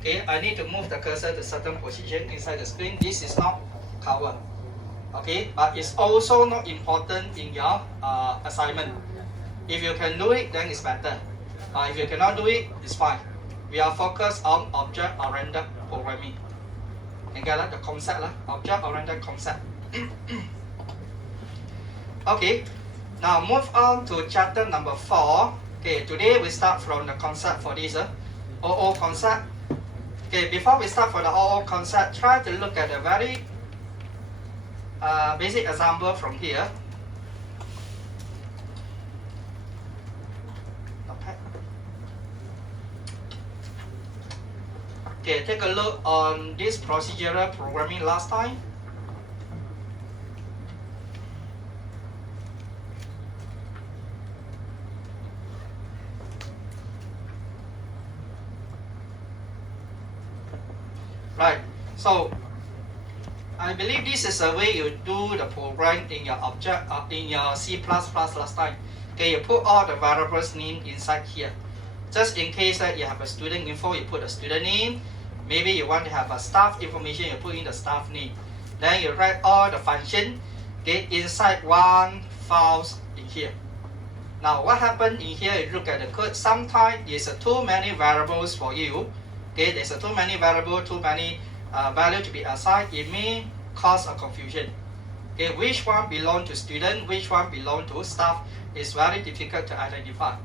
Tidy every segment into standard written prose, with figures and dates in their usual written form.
Okay, I need to move the cursor to certain position inside the screen. This is not covered. Okay, but it's also not important in your assignment. If you can do it, then it's better. If you cannot do it, it's fine. We are focused on object-oriented programming. You get the concept, object-oriented concept. Okay, now move on to chapter number 4. Okay, today we start from the concept for this OO concept. Okay, before we start for the OO concept, try to look at a very basic example from here. Okay, take a look on this procedural programming last time. Right, so I believe this is the way you do the program in your object in your C++ last time. Okay, you put all the variables name inside here. Just in case that you have a student info, you put a student name. Maybe you want to have a staff information, you put in the staff name. Then you write all the function, okay, inside one files in here. Now what happened in here, you look at the code, sometimes there's too many variables for you. Okay, there's too many variables, too many value to be assigned. It may cause a confusion. Okay, which one belong to student, which one belong to staff is very difficult to identify.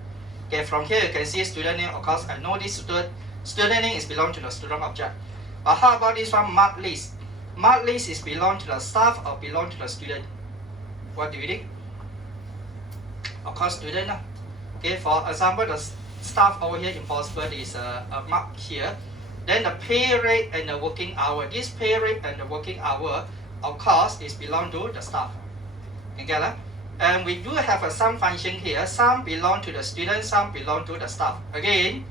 Okay, from here you can see student name. Of course, I know this student name is belong to the student object. But how about this one, mark list? Mark list is belong to the staff or belong to the student? What do you think? Of course, student. Okay, for example, the staff over here impossible is a mark here. Then the pay rate and the working hour. This pay rate and the working hour, of course, is belong to the staff. You get that? And we do have some function here. Some belong to the student, some belong to the staff. Again,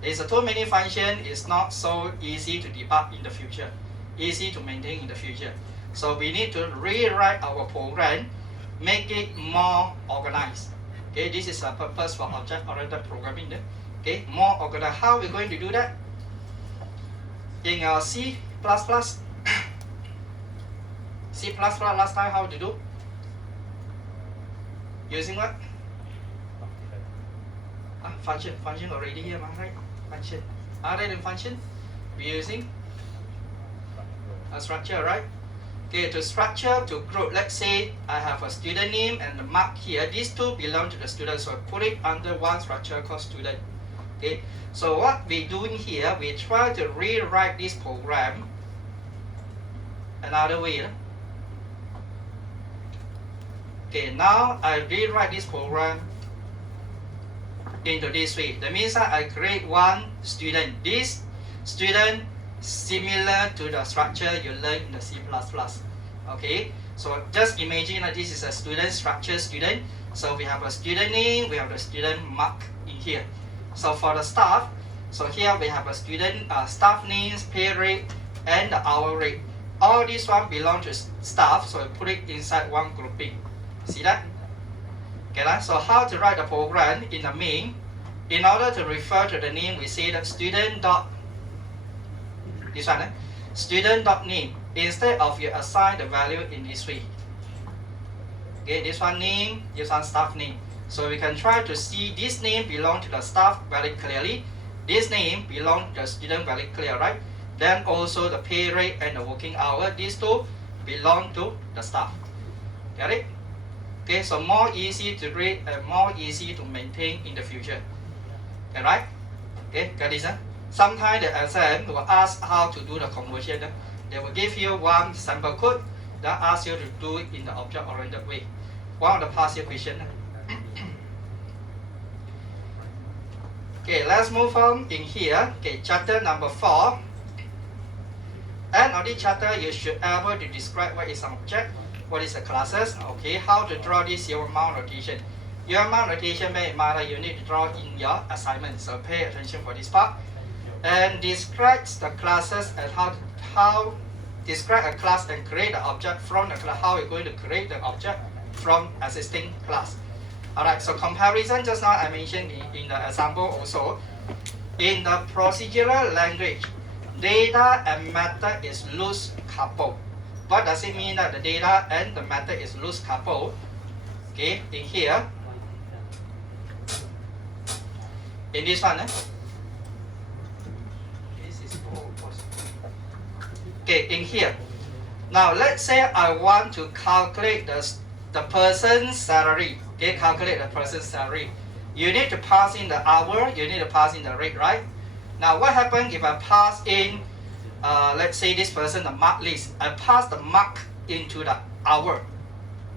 there's too many function. It's not so easy to debug in the future, easy to maintain in the future. So we need to rewrite our program, make it more organized. Okay, this is a purpose for object-oriented programming. Okay, more organized. How are we going to do that? In C++, C++ last time, how to do? Using what? Function already here, right? Function. Other than function, we're using a structure, right? Okay, to structure, to group, let's say I have a student name and the mark here. These two belong to the student, so put it under one structure called student. Okay, so what we're doing here, we try to rewrite this program another way. Okay, now I rewrite this program into this way. That means that I create one student. This student similar to the structure you learned in the C++. Okay, so just imagine that this is a student structure student. So we have a student name, we have the student mark in here. So for the staff, so here we have a student staff names, pay rate, and the hour rate. All these one belong to staff, so I put it inside one grouping. See that? Okay, so how to write the program in the main? In order to refer to the name, we say that student dot this one, student dot name. Instead of you assign the value in this way. Okay, this one name, this one staff name. So we can try to see this name belong to the staff very clearly. This name belong to the student very clear, right? Then also the pay rate and the working hour. These two belong to the staff. Get it? Okay, so more easy to read and more easy to maintain in the future. Okay, right? Okay, got this? Sometimes the exam will ask how to do the conversion. They will give you one sample code that asks you to do it in the object-oriented way. One of the past year questions. Okay, let's move on in here. Okay, chapter number 4. And on this chapter, you should be able to describe what is an object, what is the classes, okay, how to draw this your mount notation. Your mount notation may matter, you need to draw in your assignment, so pay attention for this part. And describes the classes and how describe a class and create the object from the class, how we're going to create the object from existing class. Alright, so comparison just now I mentioned in the example also. In the procedural language, data and method is loose coupled. What does it mean that the data and the method is loose coupled? Okay, in here, in this one, this is okay, in here. Now let's say I want to calculate the person's salary. Okay, calculate the person's salary. You need to pass in the hour, you need to pass in the rate, right? Now what happens if I pass in, let's say this person, the mark list, I pass the mark into the hour.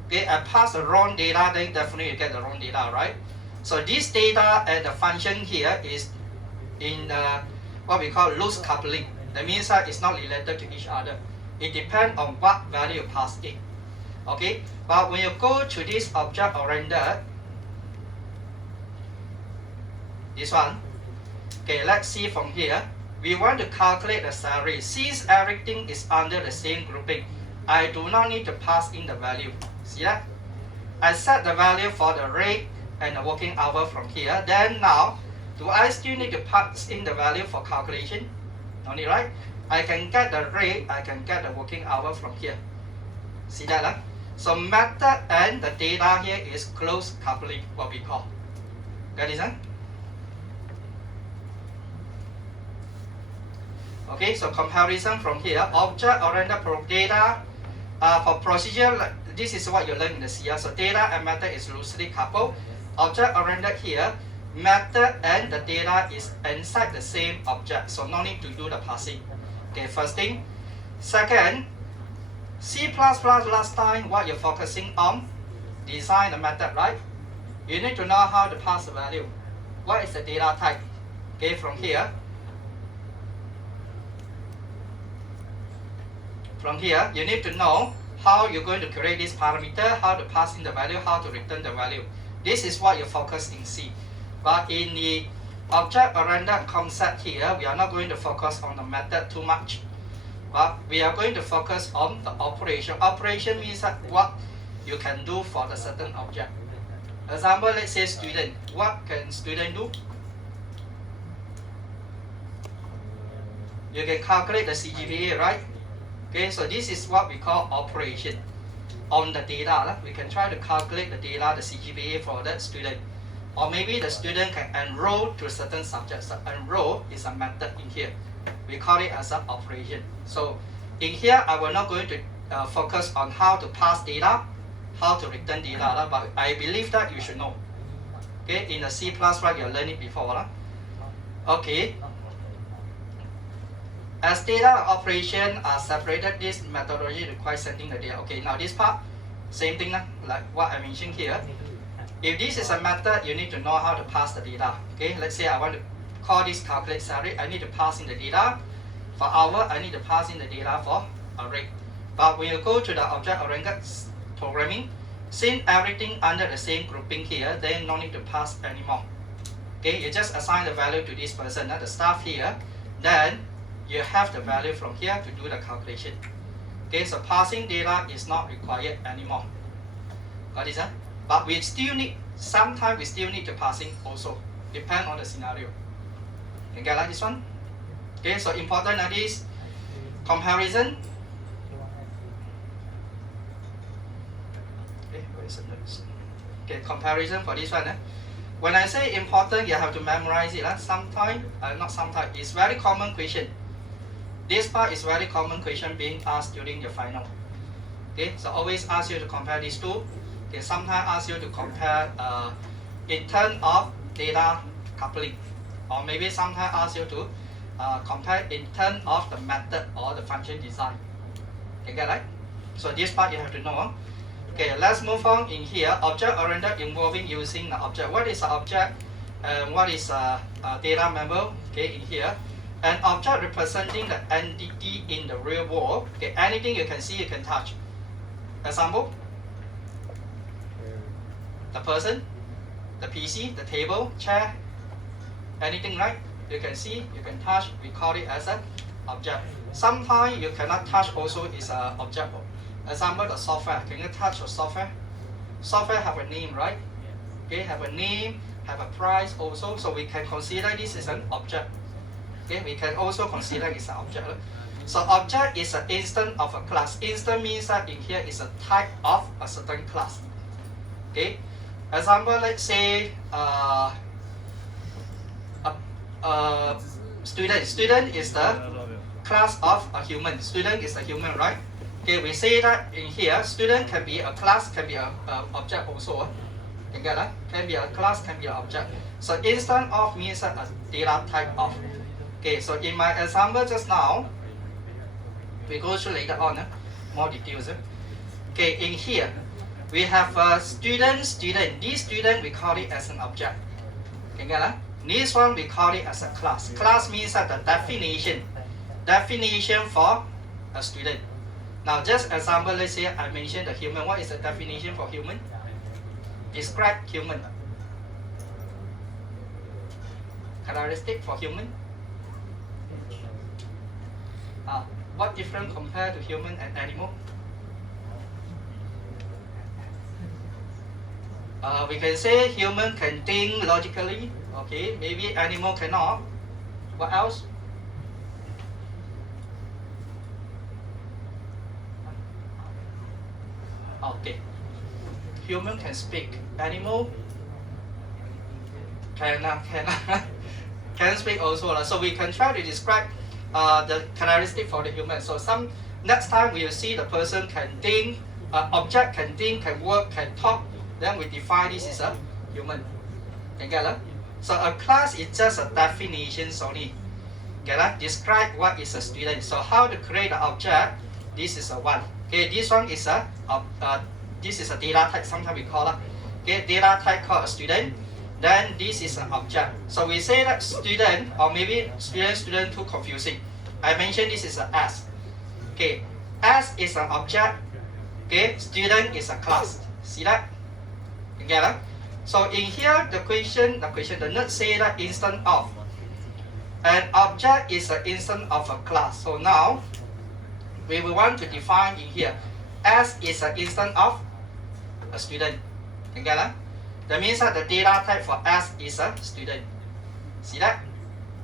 Okay, I pass the wrong data, then definitely you get the wrong data, right? So this data and the function here is in what we call loose coupling. That means that it's not related to each other. It depends on what value you pass in. Okay, but when you go to this object oriented, this one, okay, let's see from here. We want to calculate the salary. Since everything is under the same grouping, I do not need to pass in the value. See that? I set the value for the rate and the working hour from here. Then now, do I still need to pass in the value for calculation? No need, right? I can get the rate, I can get the working hour from here. See that? Huh? So method and the data here is close coupling, what we call. Got it? Huh? Okay, so comparison from here, object-oriented data for procedure, this is what you learn in the CR. So data and method is loosely coupled. Object-oriented here, method and the data is inside the same object, so no need to do the passing. Okay, first thing. Second, C++ last time, what you're focusing on, design the method, right? You need to know how to pass the value. What is the data type? Okay, from here. From here, you need to know how you're going to create this parameter, how to pass in the value, how to return the value. This is what you focus in C. But in the object-oriented concept here, we are not going to focus on the method too much. But we are going to focus on the operation. Operation means that what you can do for the certain object. Example, let's say student. What can student do? You can calculate the CGPA, right? Okay, so this is what we call operation. On the data, we can try to calculate the data, the CGPA for that student. Or maybe the student can enroll to a certain subject. So enroll is a method in here. We call it as an operation. So in here, I will not going to focus on how to pass data, how to return data, but I believe that you should know. Okay, in the C++, you learned it before. Okay. As data and operation are separated, this methodology requires sending the data. Okay, now this part, same thing like what I mentioned here. If this is a method, you need to know how to pass the data. Okay, let's say I want to call this calculate salary. I need to pass in the data. For hour, I need to pass in the data for a rate. But when you go to the object-oriented programming, since everything under the same grouping here, then no need to pass anymore. Okay, you just assign the value to this person, the staff here. Then you have the value from here to do the calculation. Okay, so passing data is not required anymore. Got it, sir? But we still need, sometimes we still need to passing also, depend on the scenario. You get like this one? Okay, so important that is comparison. Okay, where is it? Okay, comparison for this one. When I say important, you have to memorize it. Sometimes, not sometimes, it's very common question. This part is very common question being asked during your final. Okay, so always ask you to compare these two. They sometimes ask you to compare in terms of data coupling, or maybe sometimes ask you to compare in terms of the method or the function design. You get right? So this part you have to know. Okay, let's move on in here. Object-oriented involving using the object. What is an object? And what is a data member? Okay, in here. An object representing the entity in the real world. Okay, anything you can see, you can touch. Example. The person, the PC, the table, chair, anything, right? You can see, you can touch, we call it as an object. Sometimes you cannot touch also is an object. Example, the software, can you touch the software? Software have a name, right? Okay, have a name, have a price also, so we can consider this as an object. Okay, we can also consider it's an object. So object is an instance of a class. Instance means that in here is a type of a certain class. Okay, example, let's say student. Student is the class of a human. Student is a human, right? Okay, we say that in here, student can be a class, can be a object also. You get that? Can be a class, can be an object. So instance of means a data type of. Okay, so in my example just now, we go through later on more details. Okay, in here we have a student. This student we call it as an object. You get that? This one we call it as a class. Class means that the definition for a student. Now just example, let's say I mentioned the human. What is the definition for human? Describe human. Characteristic for human. What different compared to human and animal? We can say human can think logically. Okay, maybe animal cannot. What else? Okay, human can speak. Animal can speak also. So we can try to describe the characteristic for the human. So next time we will see the person can think, object can think, can work, can talk. Then we define this as a human. You get that? So a class is just a definition only. Get that? Describe what is a student. So how to create an object? This is a one. Okay, this one is a data type. Sometimes we call it. Okay, data type called a student. Then this is an object. So we say that student, or maybe student too confusing. I mentioned this is an S. Okay, S is an object. Okay, student is a class. See that? You get it? So in here, the note say that instance of. An object is an instance of a class. So now, we will want to define in here. S is an instance of a student. You get it? That means that the data type for S is a student. See that?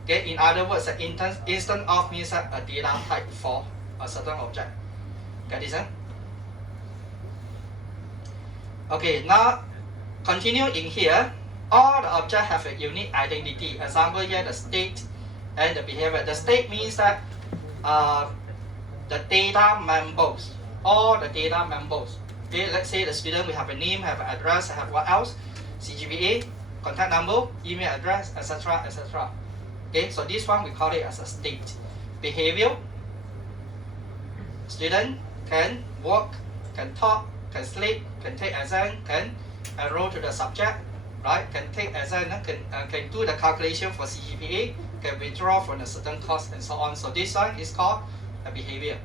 Okay, in other words, the instance of means a data type for a certain object. Get this? Okay, now continue in here. All the objects have a unique identity. Example here, the state and the behavior. The state means that the data members, all the data members. Okay, let's say the student, we have a name, have an address, have what else? CGPA, contact number, email address, etc., etc. Okay, so this one we call it as a state. Behavior, student can work, can talk, can sleep, can take exam, can enroll to the subject, right? Can take exam, can do the calculation for CGPA, can withdraw from a certain course, and so on. So this one is called a behavior.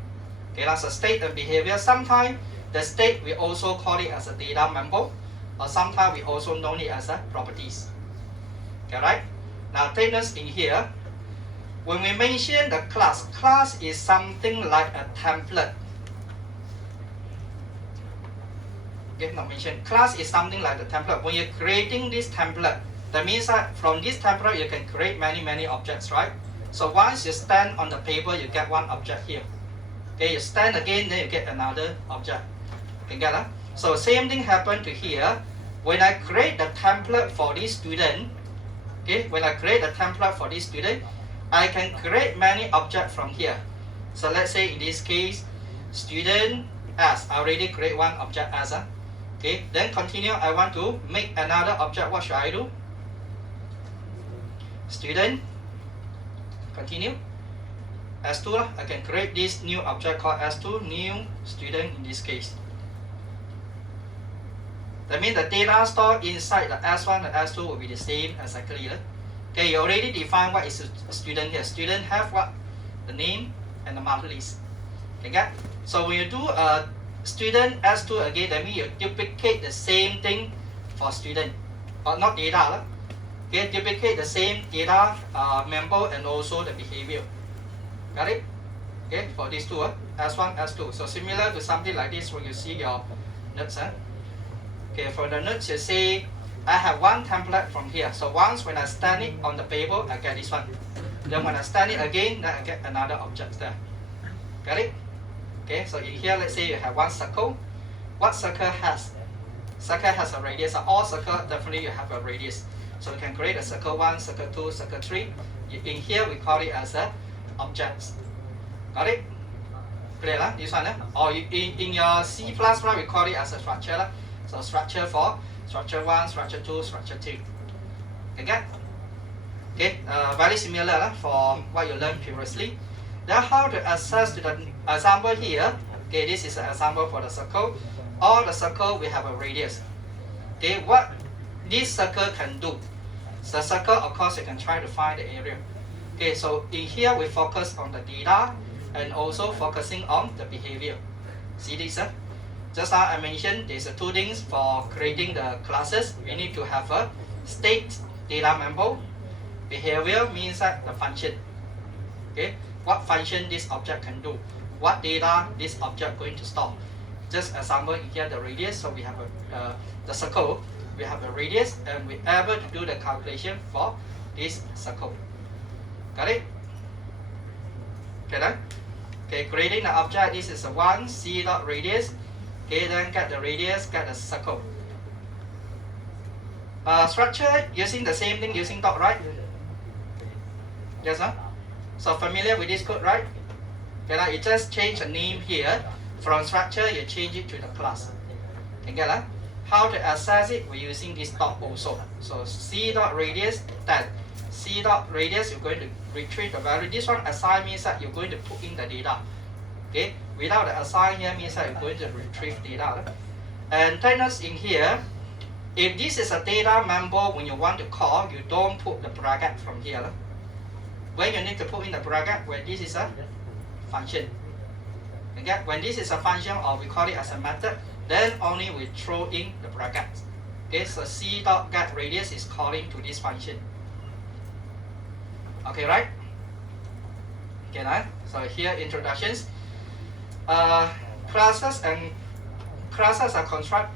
Okay, that's a state and behavior. Sometimes the state we also call it as a data member, or sometimes we also know it as a properties. Okay, right? Now take notes in here. When we mention the class is something like a template. Okay, not mention. Class is something like the template. When you're creating this template, that means that from this template you can create many objects, right? So once you stand on the paper, you get one object here. Okay, you stand again, then you get another object. You get that? So same thing happened to here. When I create the template for this student, okay, when I create the template for this student, I can create many objects from here. So let's say in this case, student S, I already create one object as a. Okay, then continue. I want to make another object. What should I do? Student. Continue. S2, I can create this new object called S2, new student in this case. That means the data stored inside the S1 and S2 will be the same exactly. Okay, you already define what is a student here. Student have what? The name and the mark list. Okay, so when you do a student S2 again, that means you duplicate the same thing for student, or not data. Okay, duplicate the same data member and also the behavior. Got it? Okay, for these two, S1, S2. So similar to something like this when you see your notes. Okay, for the notes you say, I have one template from here. So once when I stand it on the paper, I get this one. Then when I stand it again, then I get another object there. Got it? Okay, so in here, let's say you have one circle. What circle has? Circle has a radius. All circle, definitely you have a radius. So we can create a circle 1, circle 2, circle 3. In here, we call it as a objects. Got it? Clear lah? This one. Or in your C++, we call it as a structure. So structure for structure 1, structure 2, structure 3. Okay? Okay, very similar for what you learned previously. Then how to access to the example here. Okay, this is an example for the circle. All the circle we have a radius. Okay, what this circle can do? The circle, of course, you can try to find the area. Okay, so in here we focus on the data and also focusing on the behavior. See this? Just now I mentioned there's two things for creating the classes. We need to have a state data member. Behavior means that the function. Okay, what function this object can do? What data this object going to store? Just example in here the radius. So we have the circle. We have a radius and we're able to do the calculation for this circle. Got it? Okay then. Okay, creating the object. This is a 1 c dot radius. Okay, then get the radius, get the circle. Structure using the same thing using dot, right? Yes, sir. So familiar with this code, right? Okay, now you just change the name here. From structure, you change it to the class. Okay, lah. How to access it? We're using this dot also. So c dot radius, then c dot radius, you're going to retrieve the value. This one assign means that you're going to put in the data. Okay, without the assign here means that you're going to retrieve data. And take notes in here. If this is a data member, when you want to call, you don't put the bracket from here. When you need to put in the bracket, when this is a function. Okay, when this is a function or we call it as a method, then only we throw in the bracket. Okay, so c dot get radius is calling to this function. Okay, right? Okay, right? So here introductions. Classes are construct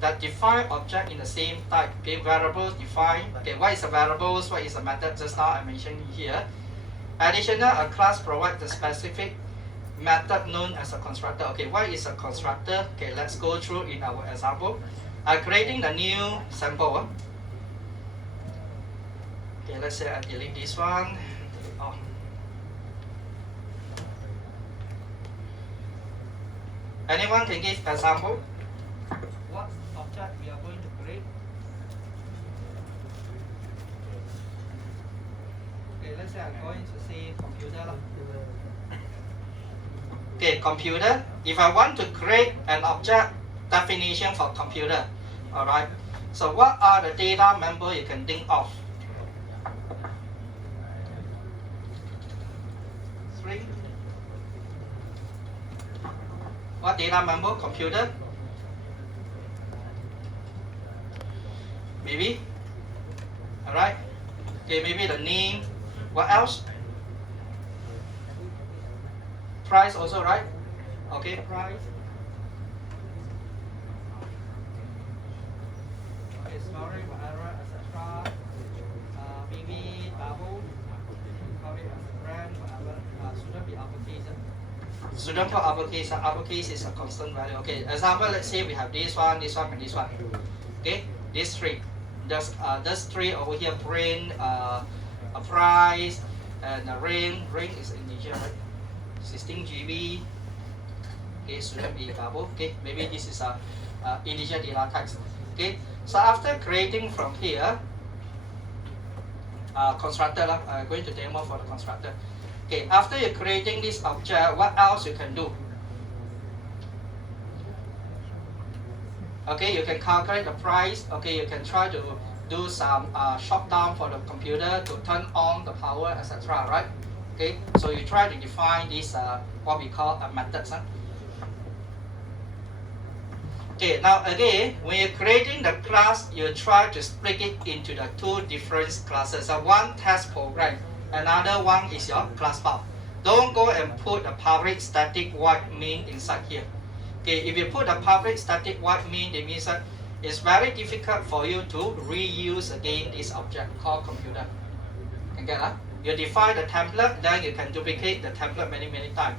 that define object in the same type. Okay, variables define. Okay, what is a variables? What is a method? Just now I mentioned here. Additional, a class provides the specific method known as a constructor. Okay, what is a constructor? Okay, let's go through in our example. I'm creating the new sample. Okay, let's say I delete this one. Oh. Anyone can give example? What object we are going to create? Okay, let's say I'm going to say computer. Okay, computer. If I want to create an object definition for computer, alright. So what are the data member you can think of? 3. What data member? Computer? Maybe? Alright. Okay, maybe the name. What else? Price also, right? Okay, price. Okay, sorry, whatever, etc. Maybe double. Call it as a brand, whatever. Shouldn't be uppercase. Shouldn't put uppercase. Uppercase is a constant value. Okay, example, let's say we have this one, and this one. Okay, these 3. There's 3 over here, print, a price, and a range. Range is integer, right? 16 GB. Okay, shouldn't be double. Okay, maybe this is a integer data type. Okay, so after creating from here, constructor, I'm going to demo for the constructor. Okay, after you're creating this object, what else you can do? Okay, you can calculate the price. Okay, you can try to do some shutdown for the computer to turn on the power, etc. Right? Okay, so you try to define this what we call a method. Okay, now again, when you're creating the class, you try to split it into the 2 different classes. So one test program, another one is your class file. Don't go and put a public static void main inside here. Okay, if you put a public static void main, it means that it's very difficult for you to reuse again this object called computer. You get that? You define the template, then you can duplicate the template many times.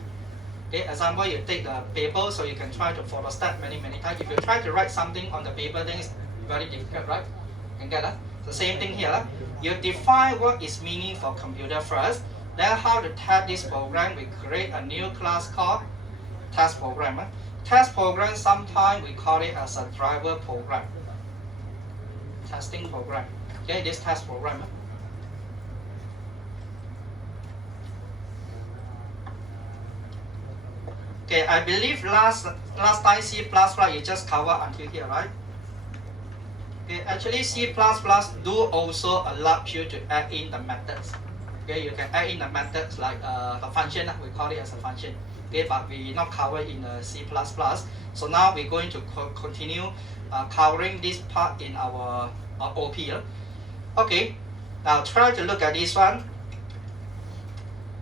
Okay, example, you take the paper, so you can try to follow step many times. If you try to write something on the paper, then it's very difficult, right? You get that? The same thing here. You define what is meaning for computer first, then how to test this program. We create a new class called test program. Test program, sometimes we call it as a driver program. Testing program. Okay, this test program. Okay, I believe last time C++ you just covered until here, right? Okay, actually C++ do also allow you to add in the methods. Okay, you can add in the methods like a function, we call it as a function. Okay, but we not cover in C++. So now we're going to continue covering this part in our OP. Okay, now try to look at this one.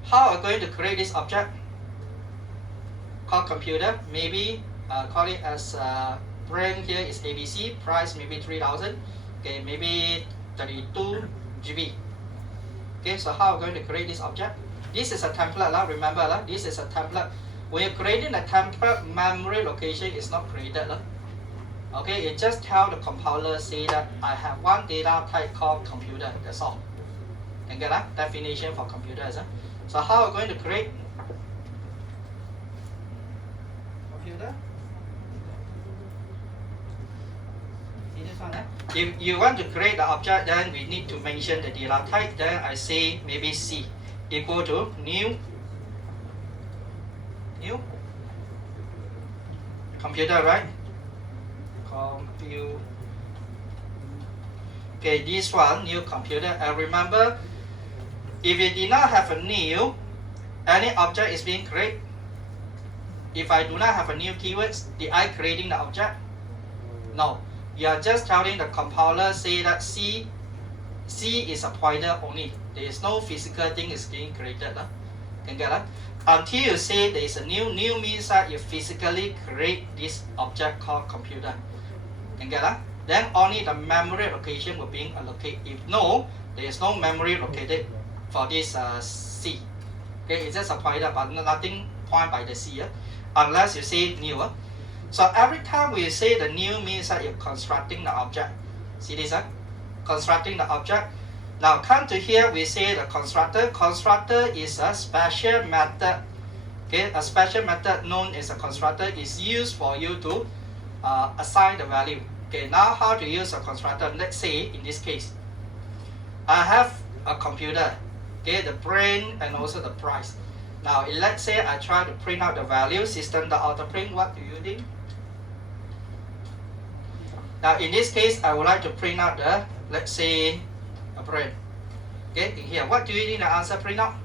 How are we going to create this object called computer? Maybe call it as brand here is ABC, price maybe 3,000. Okay, maybe 32 GB. Okay, so how are we going to create this object? This is a template, remember, this is a template. When you're creating a template, memory location is not created. Okay, it just tell the compiler, say that I have one data type called computer, that's all. Can get that definition for computers. So how are we going to create computer? See this one, If you want to create the object, then we need to mention the data type. Then I say maybe C equal to new computer, right? Compute. Okay, this one, new computer. And remember, if you did not have a new, any object is being created. If I do not have a new keywords, did I creating the object? No. You are just telling the compiler, say that C is a pointer only. There is no physical thing is being created. Can get that? Until you say there is a new means that you physically create this object called computer. Can get that? Then only the memory location will be allocated. If no, there is no memory located for this C. Okay, it's just a pointer, but nothing point by the C, unless you say new. So every time we say the new means that you're constructing the object. See this? Constructing the object. Now come to here, we say the constructor. Constructor is a special method. Okay, a special method known as a constructor is used for you to assign the value. Okay, now how to use a constructor? Let's say in this case, I have a computer. Okay, the brand and also the price. Now let's say I try to print out the value. System.out_print. What do you think? Now in this case, I would like to print out the, let's say, a brand. Okay, in here, what do you need the answer print out?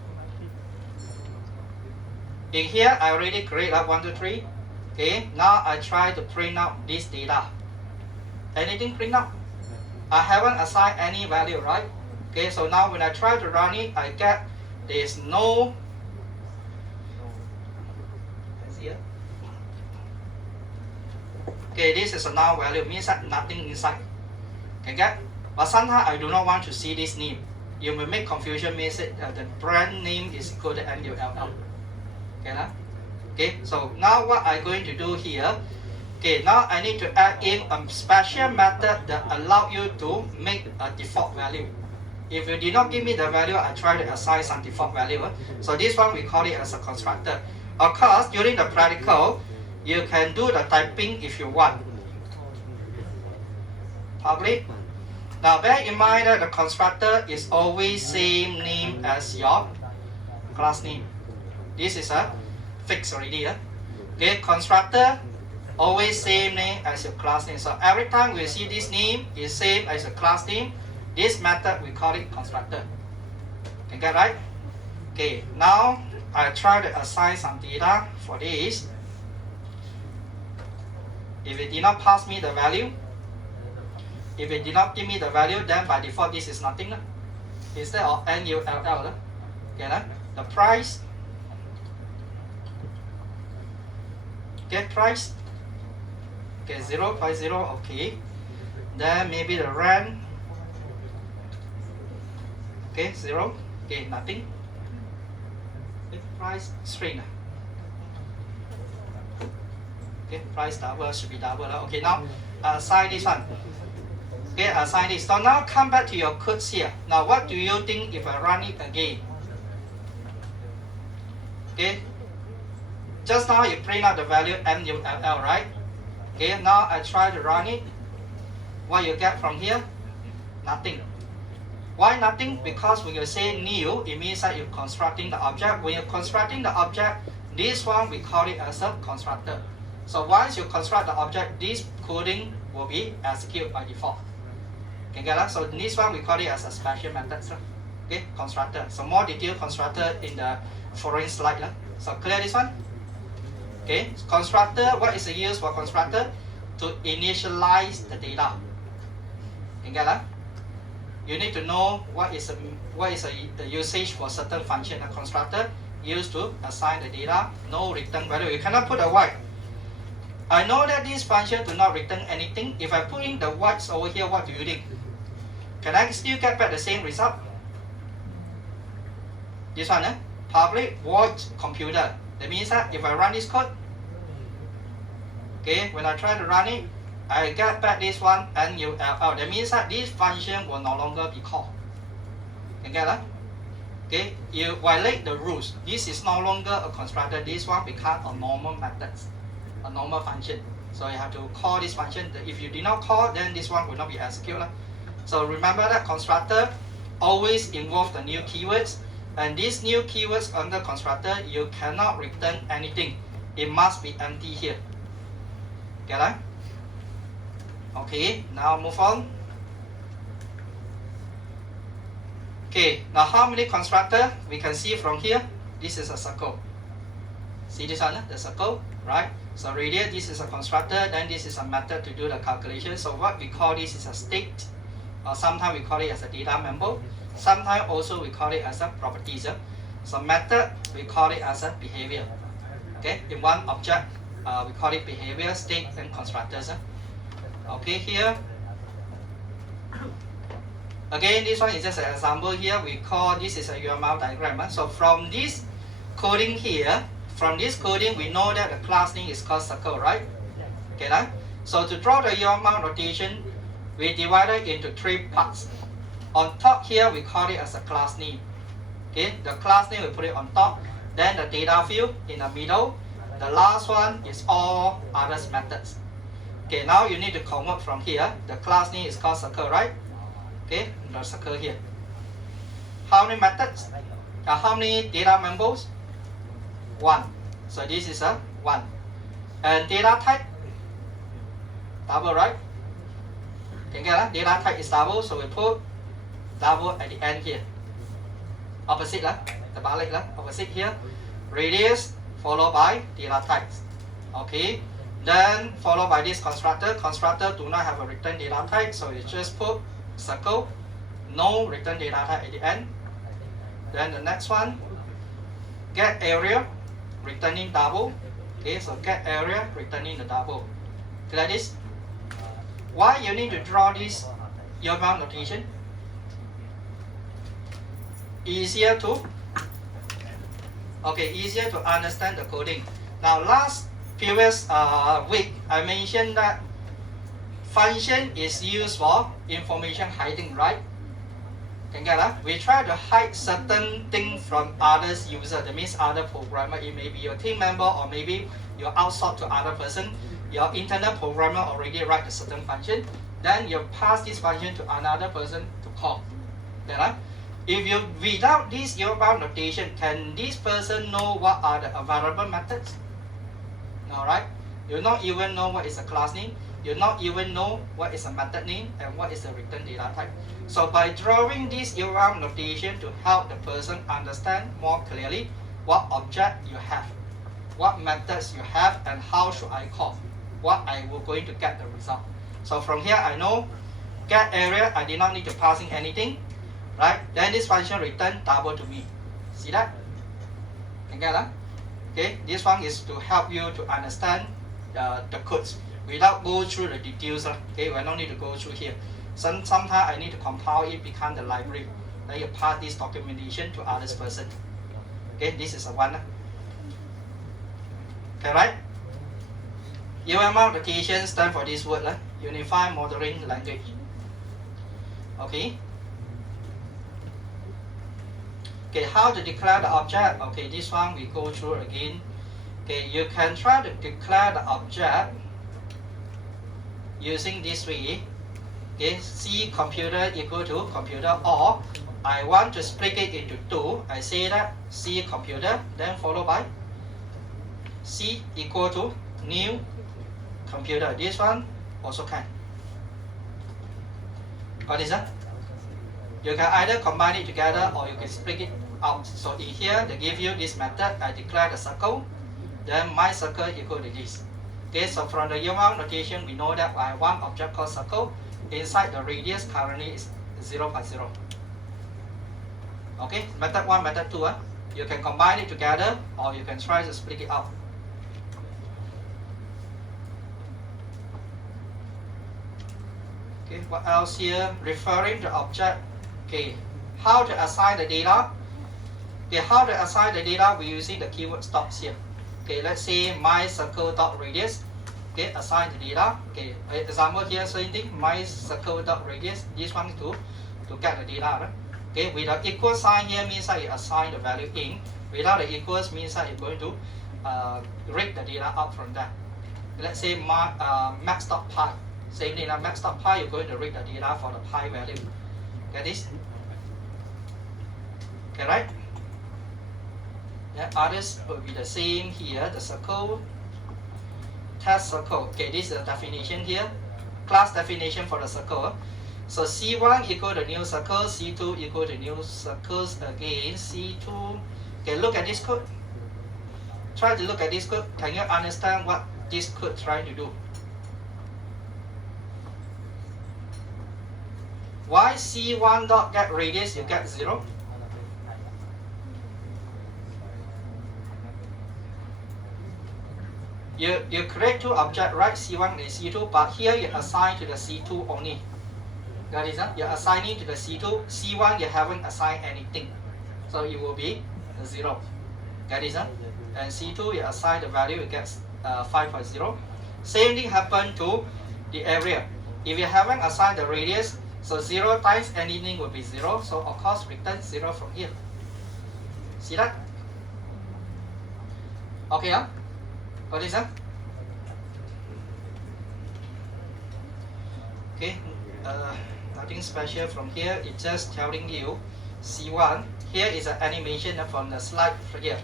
In here, I already create up 1, 2, 3. Okay, now I try to print out this data. Anything print out? I haven't assigned any value, right? Okay, so now when I try to run it, I get there is no. Okay, this is a null value, means that nothing inside. Can get? But sometimes I do not want to see this name. You will make confusion, means that the brand name is equal to NULL. Okay, okay, so now what I'm going to do here, okay, now I need to add in a special method that allow you to make a default value. If you did not give me the value, I try to assign some default value. So this one we call it as a constructor. Of course, during the practical, you can do the typing if you want. Public. Now bear in mind that the constructor is always same name as your class name. This is a fix already. Okay, constructor always same name as your class name. So every time we see this name is same as the class name, this method we call it constructor. You get right? Okay, now I try to assign some data for this. If it did not pass me the value, if it did not give me the value, then by default this is nothing. Instead of NULL, okay, the price, get price, okay, 0.0, okay. Then maybe the rent, okay, 0. Okay, nothing. Okay, price string. Okay, price double should be double. Okay, now assign this one. Okay, assign this. So now come back to your codes here. Now what do you think if I run it again? Okay, just now you print out the value MULL, right? Okay, now I try to run it. What you get from here? Nothing. Why nothing? Because when you say new, it means that you're constructing the object. When you're constructing the object, this one we call it as a constructor. So once you construct the object, this coding will be executed by default. Can get that? So this one we call it as a special method. Okay, constructor. So more detailed constructor in the following slide. So clear this one? Okay, constructor, what is the use for constructor? To initialize the data. Can get that? You need to know what is the usage for certain function. A constructor used to assign the data, no return value. You cannot put a white. I know that this function do not return anything. If I put in the whites over here, what do you think? Can I still get back the same result? This one, public void computer. That means that if I run this code, okay, when I try to run it, I get back this one MULL. That means that this function will no longer be called. You get that? Okay, you violate the rules. This is no longer a constructor. This one becomes a normal method, a normal function. So you have to call this function. If you did not call, then this one will not be executed. So remember that constructor always involve the new keywords. And these new keywords under constructor, you cannot return anything. It must be empty here. Get that? Okay, now move on. Okay, now how many constructor we can see from here? This is a circle. See this one, the circle, right? So radius, this is a constructor, then this is a method to do the calculation. So what we call this is a state, or sometimes we call it as a data member. Sometimes also we call it as a properties. So method, we call it as a behavior. Okay, in one object, we call it behavior, state, and constructors. Okay, here. Again, this one is just an example here. We call this is a UML diagram. So from this coding here, from this coding, we know that the class name is called circle, right? Okay, right? So to draw the UML notation, we divide it into 3 parts. On top here, we call it as a class name. Okay, the class name we put it on top. Then the data field in the middle. The last one is all others methods. Okay, now you need to convert from here. The class name is called circle, right? Okay, the circle here. How many methods? How many data members? 1. So this is a 1. And data type? Double, right? Can get that? Data type is double, so we put double at the end here. Opposite lah, terbalik lah, opposite here. Radius followed by data types. Okay. Then followed by this constructor. Constructor do not have a return data type, so you just put circle, no return data type at the end. Then the next one, get area, returning double. Okay, so get area, returning the double. Clear this? Why you need to draw this UML notation? Easier to understand the coding. Now previous week, I mentioned that function is used for information hiding, right? Can get that? We try to hide certain things from others user. That means other programmer. It may be your team member or maybe you outsource to other person. Your internal programmer already write a certain function. Then you pass this function to another person to call. Get that? If you without this UML notation, can this person know what are the available methods? No, right? You not even know what is a class name. You not even know what is a method name and what is the return data type. So by drawing this UML notation to help the person understand more clearly what object you have, what methods you have, and how should I call, what I will going to get the result. So from here I know get area, I did not need to pass in anything, right? Then this function return double to me. See that? Can get that? Okay, this one is to help you to understand the codes without go through the details. Okay, we don't need to go through here. Sometimes I need to compile it, become the library. then you pass this documentation to others person. Okay, this is a one. Okay, right? UML notation stand for this word, Unified Modeling Language. Okay. Okay, how to declare the object? Okay, this one we go through again. Okay, you can try to declare the object using this way. Okay, C computer equal to computer, or I want to split it into two. I say that C computer, then followed by C equal to new computer. This one also can. Got this? You can either combine it together or you can split it out. So in here they give you this method. I declare the circle, then my circle equal to this. Okay, so from the UML notation we know that I have one object called circle. Inside the radius currently is 0.0. Okay, method 1, method 2. You can combine it together or you can try to split it out. Okay, what else here? Referring to object. Okay, how to assign the data? Okay, how to assign the data? We're using the keyword stops here. Okay, let's say my circle dot radius. Okay, assign the data. Okay, example here, same thing. My circle dot radius. This one to get the data. Right? Okay, with the equal sign here means that you assign the value in. Without the equals means that you're going to read the data out from that. Let's say my max.pi. Same thing, max.pi, you're going to read the data for the pi value. Get this? Okay, right? Yeah, others will be the same here. The circle, test circle. Okay, this is the definition here. Class definition for the circle. So C1 equal to new circle, C2 equal to new circles again, C2. Okay, look at this code. Try to look at this code. Can you understand what this code trying to do? Why C1 dot get radius you get 0? You create two objects, right? C1 and C2, but here you assign to the C2 only. That is, you're assigning to the C2. C1 you haven't assigned anything, so it will be 0. That is, and C2 you assign the value, you get 5.0. Same thing happened to the area. If you haven't assigned the radius, so 0 times anything will be 0. So of course return 0 from here. See that? Okay, got this? Okay, nothing special from here. It's just telling you C1. Here is an animation from the slide here.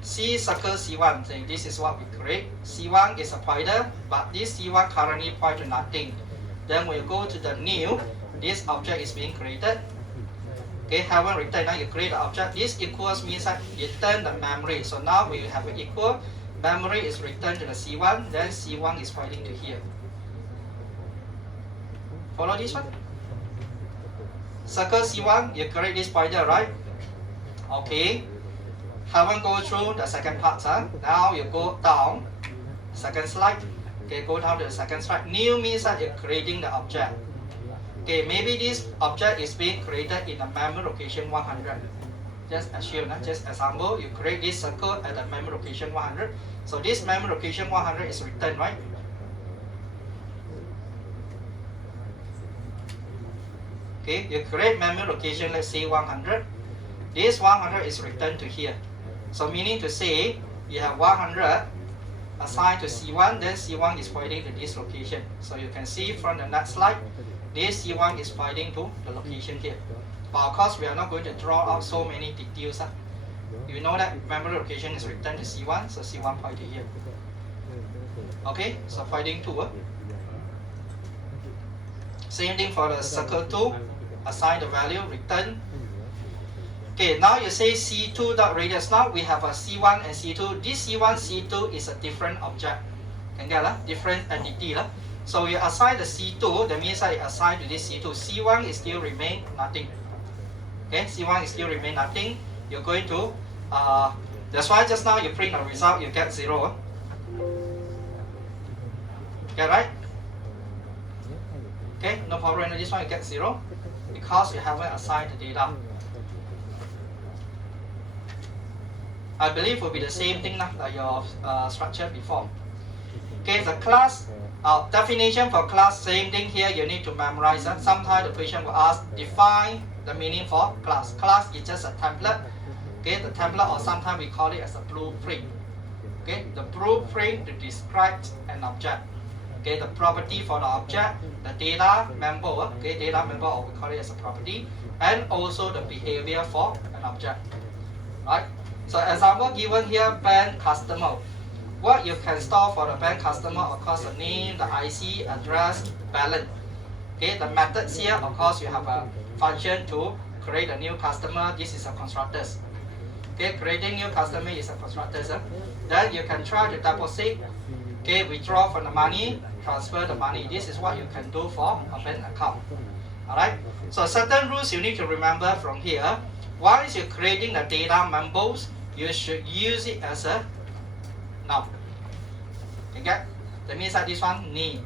C circle C1, saying this is what we create. C1 is a pointer, but this C1 currently point to nothing. Then we'll go to the new. This object is being created. Okay, haven't returned. Now you create the object. This equals means that you return the memory. So now we have an equal. Memory is returned to the C1. Then C1 is pointing to here. Follow this one. Circle C1. You create this pointer, right? Okay. Haven't go through the second part. Now you go down. Second slide. Okay, go down to the second slide. New means that you're creating the object. Okay, maybe this object is being created in the memory location 100. Just assume, just example, you create this circle at the memory location 100. So this memory location 100 is returned, right? Okay, you create memory location, let's say 100. This 100 is returned to here. So meaning to say, you have 100 assigned to C1, then C1 is pointing to this location. So you can see from the next slide, this C1 is pointing to the location here. But of course, we are not going to draw out so many details. You know that memory location is returned to C1, so C1 pointing here. Okay, so pointing to. Same thing for the circle 2. Assign the value, return. Okay, now you say C2.radius. Now we have a C1 and C2. This C1, C2 is a different object. Can get different entity. So you assign the C2, that means I assign to this C2. C1 is still remain nothing. Okay, C1 is still remain nothing. You're going to, that's why just now you print the result, you get 0. Okay, right? Okay, no problem. This one you get 0 because you haven't assigned the data. I believe will be the same thing like your structure before. Okay, the class definition for class, same thing here. You need to memorize. Sometimes the question will ask, define the meaning for class. Class is just a template. Okay, the template, or sometimes we call it as a blueprint. Okay, the blueprint to describe an object. Okay, the property for the object, the data member. Okay, data member, or we call it as a property, and also the behavior for an object. Right. So example given here, bank customer. What you can store for the bank customer, of course, the name, the IC, address, balance. Okay, the methods here, of course, you have a function to create a new customer. This is a constructors. Okay, creating new customer is a constructors. Then you can try to deposit. Okay, withdraw from the money, transfer the money. This is what you can do for a bank account. Alright, so certain rules you need to remember from here. Once you're creating the data members, you should use it as a noun. Okay, that means that this one, name.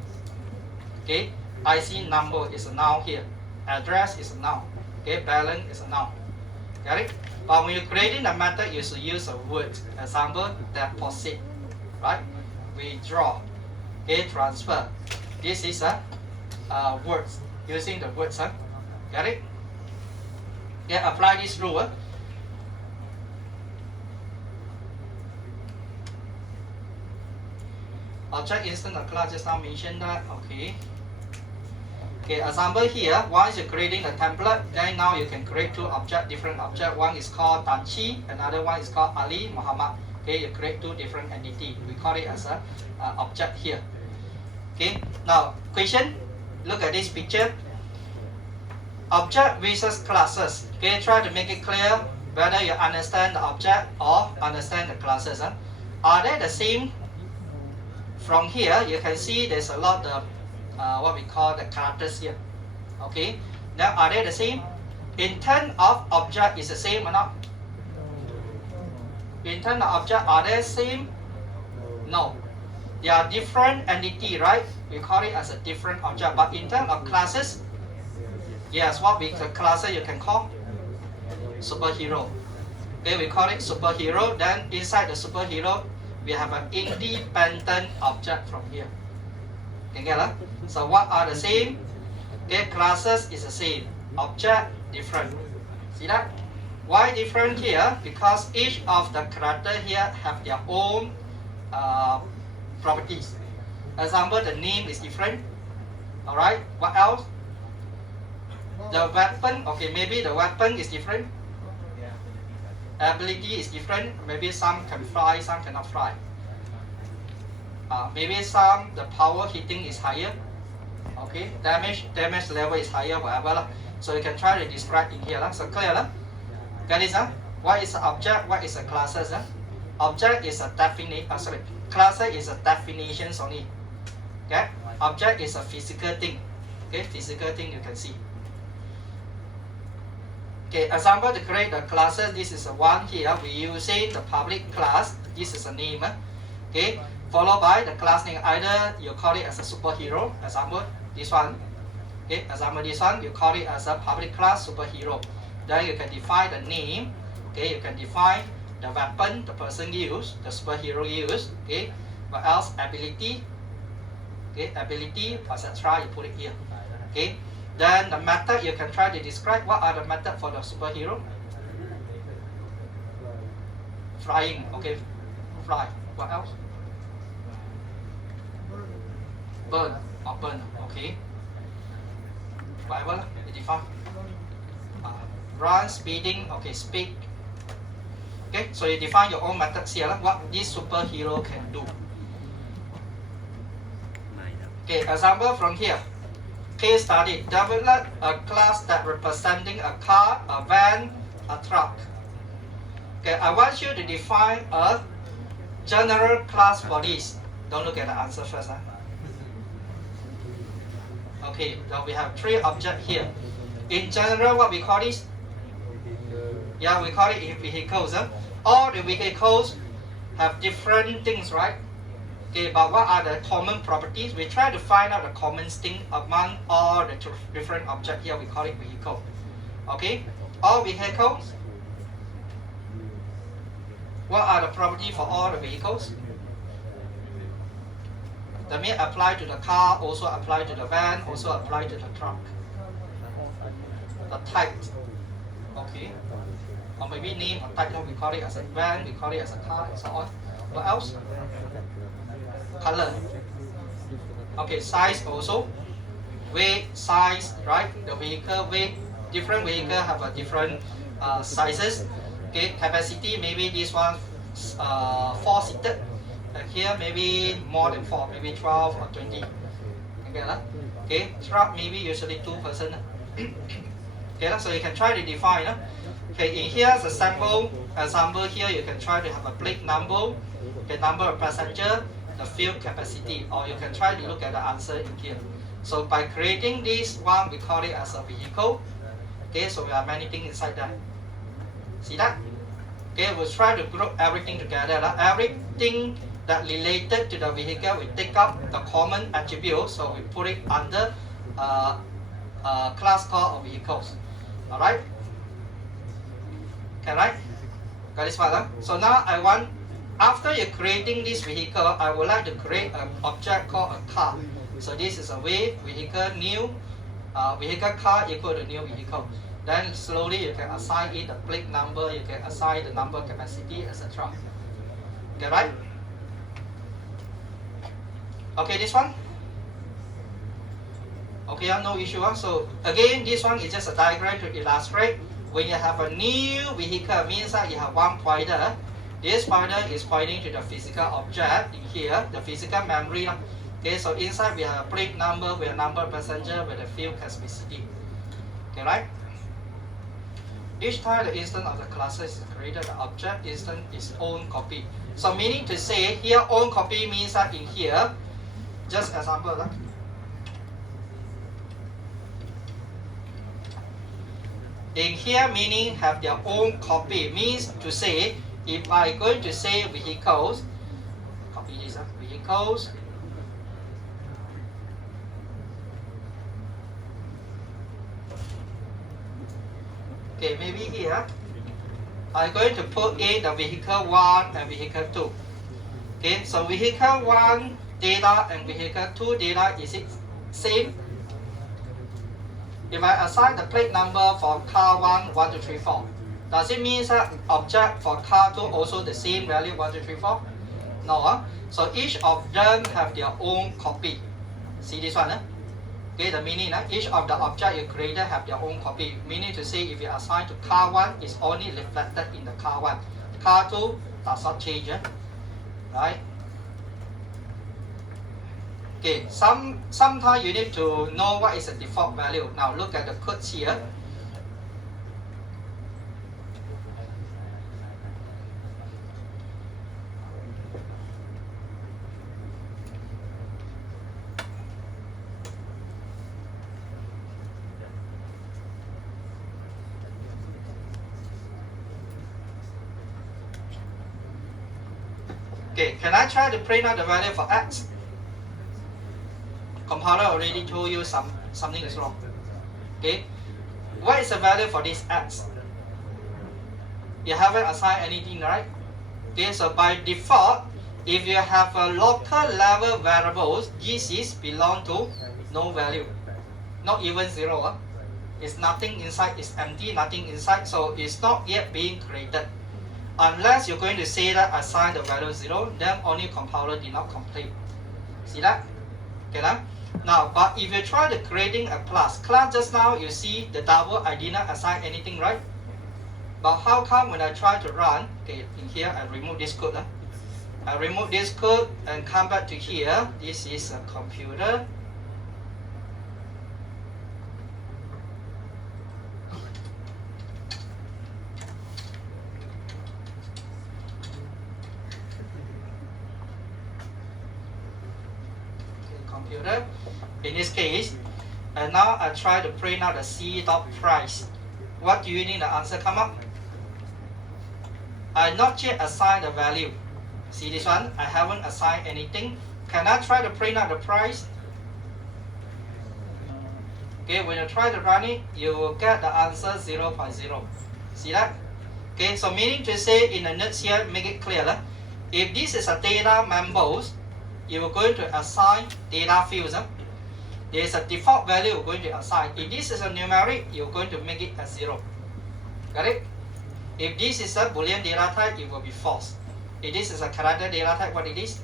Okay, IC number is a noun here. Address is a noun. Okay, balance is a noun. Got it? But when you're creating the method, you should use a word. Example, deposit. Right? Withdraw. Okay, transfer. This is a words. Using the words. Got it? Okay, apply this rule. Object instant class, just now mentioned that. Okay. Okay, example here, once you're creating a template, then now you can create two objects, different objects. One is called Tanchi, another one is called Ali Muhammad. Okay, you create two different entities. We call it as a object here. Okay, now question, look at this picture. Object versus classes. Okay, try to make it clear whether you understand the object or understand the classes. Are they the same? From here, you can see there's a lot of what we call the characters here. Okay, now are they the same? In terms of object, is the same or not? In terms of object, are they same? No, they are different entity, right? We call it as a different object. But in terms of classes, yes, what we classes you can call superhero. Okay, we call it superhero. Then inside the superhero, we have an independent object from here. Okay, get it? So what are the same? Okay, classes is the same. Object different. See that? Why different here? Because each of the character here have their own properties. Example, the name is different. Alright, what else? The weapon, okay, maybe the weapon is different. Ability is different. Maybe some can fly, some cannot fly. Maybe some the power hitting is higher. Okay, damage level is higher, whatever. So you can try to describe in here. So clear? Got it? What is an object? What is a classes? Object is a definition. Classes is a definition only. Okay, object is a physical thing. Okay, physical thing you can see. Okay, example to create the classes, this is a one here. We using the public class. This is a name. Okay, followed by the class name. Either you call it as a superhero. Example, this one. Okay, example this one, you call it as a public class superhero. Then you can define the name. Okay, you can define the weapon the person use, the superhero use. Okay, what else? Ability. Okay, ability, etc. You put it here. Okay. Then the method you can try to describe. What are the method for the superhero? Flying. Okay, fly. What else? Burn or burn. Okay. Whatever. Define. Run, speeding. Okay, speed. Okay, so you define your own methods here. What this superhero can do. Okay, example from here. Case study, develop a class that representing a car, a van, a truck. Okay, I want you to define a general class for this. Don't look at the answer first. Okay, now we have three objects here. In general, what we call this? Yeah, we call it vehicles. All the vehicles have different things, right? Okay, but what are the common properties? We try to find out the common thing among all the different objects here. We call it vehicle. Okay, all vehicles What are the property for all the vehicles? That means apply to the car, also apply to the van, also apply to the truck. The type, okay. Or maybe name or type, we call it as a van, we call it as a car, and so on. What else? Color. Okay, size also. Weight, size, right? The vehicle weight, different vehicle have a different sizes. Okay, capacity, maybe this one 4-seated. And here maybe more than 4, maybe 12 or 20. Okay, truck maybe usually 2 person. Okay, so you can try to define. Okay, in here's a sample example here. You can try to have a plate number, the number of passenger, the fuel capacity, or you can try to look at the answer in here. So by creating this one, we call it as a vehicle. Okay, so we have many things inside there. See that? Okay, we'll try to group everything together. Everything that related to the vehicle, we take up the common attribute, so we put it under class called vehicles. Alright? Okay, right? Got this one? So now I want, after you're creating this vehicle, I would like to create an object called a car. So this is a way, vehicle, new, vehicle car equal to new vehicle. Then slowly you can assign it the plate number, you can assign the number, capacity, etc. Okay, right? Okay, this one? Okay, no issue. So again, this one is just a diagram to illustrate. When you have a new vehicle, means that you have one pointer. This pointer is pointing to the physical object in here, the physical memory. Okay, so inside we have a plate number, we have number of passenger, with the fuel capacity. Okay, right? Each time the instance of the classes is created, the object instance is own copy. So meaning to say, here own copy means that in here, just example. In here meaning have their own copy, means to say, if I going to say vehicles, copy this, vehicles, okay, maybe here, I'm going to put in the vehicle 1 and vehicle 2. Okay, so vehicle 1 data and vehicle 2 data, is it same? If I assign the plate number for car 1, 1, 2, 3, 4, does it mean that object for car 2 also the same value 1, 2, 3, 4? No. So each of them have their own copy. See this one? Okay, the meaning, each of the object you created have their own copy. Meaning to say, if you assign to car 1, it's only reflected in the car 1. Car 2 does not change. Right? Okay, sometimes you need to know what is the default value. Now look at the codes here. Okay, can I try to print out the value for X? Compiler already told you something is wrong. Okay, what is the value for this X? You haven't assigned anything, right? Okay, so by default, if you have a local level variables, this is belong to no value, not even 0. It's nothing inside, it's empty, nothing inside, so it's not yet being created. Unless you're going to say that assign the value 0, then only compiler did not complete. See that? Okay, now, but if you try to creating a class just now, you see the double, I did not assign anything, right? But how come when I try to run, okay, in here I remove this code. I remove this code and come back to here. This is a computer. Computer. In this case, and now I try to print out the C dot price. What do you need the answer come up? I not yet assigned the value. See this one? I haven't assigned anything. Can I try to print out the price? Okay, when you try to run it, you will get the answer 0.0. See that? Okay, so meaning to say in the notes here, make it clear. If this is a data members, you are going to assign data fields. There is a default value you're going to assign. If this is a numeric, you're going to make it a 0. Got it? If this is a Boolean data type, it will be false. If this is a character data type, what it is?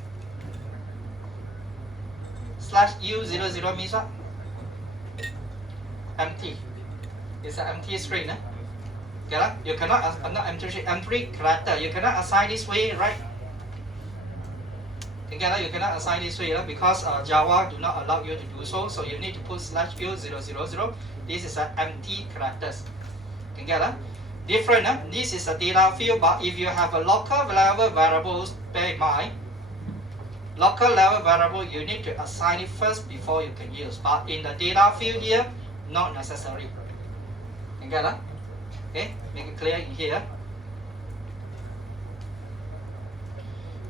/u00 means what? Empty. It's an empty string. Okay, you cannot not empty character. You cannot assign this way, right? Okay, you cannot assign this way because Java do not allow you to do so. So you need to put /u000. This is an empty characters. Okay, different. This is a data field, but if you have a local level variables, bear in mind, local level variable you need to assign it first before you can use. But in the data field here, not necessary. Okay, okay, make it clear in here.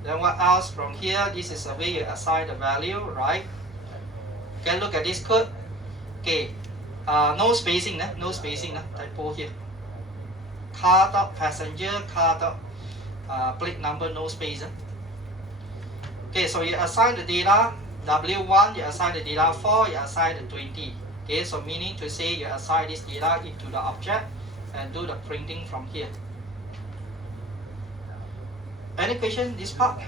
Then what else from here? This is the way you assign the value, right? Okay, look at this code. Okay, no spacing, no spacing, typo here. Car dot passenger, car dot plate number, no space. Okay, so you assign the data W1, you assign the data 4, you assign the 20. Okay, so meaning to say you assign this data into the object and do the printing from here. Any question this part?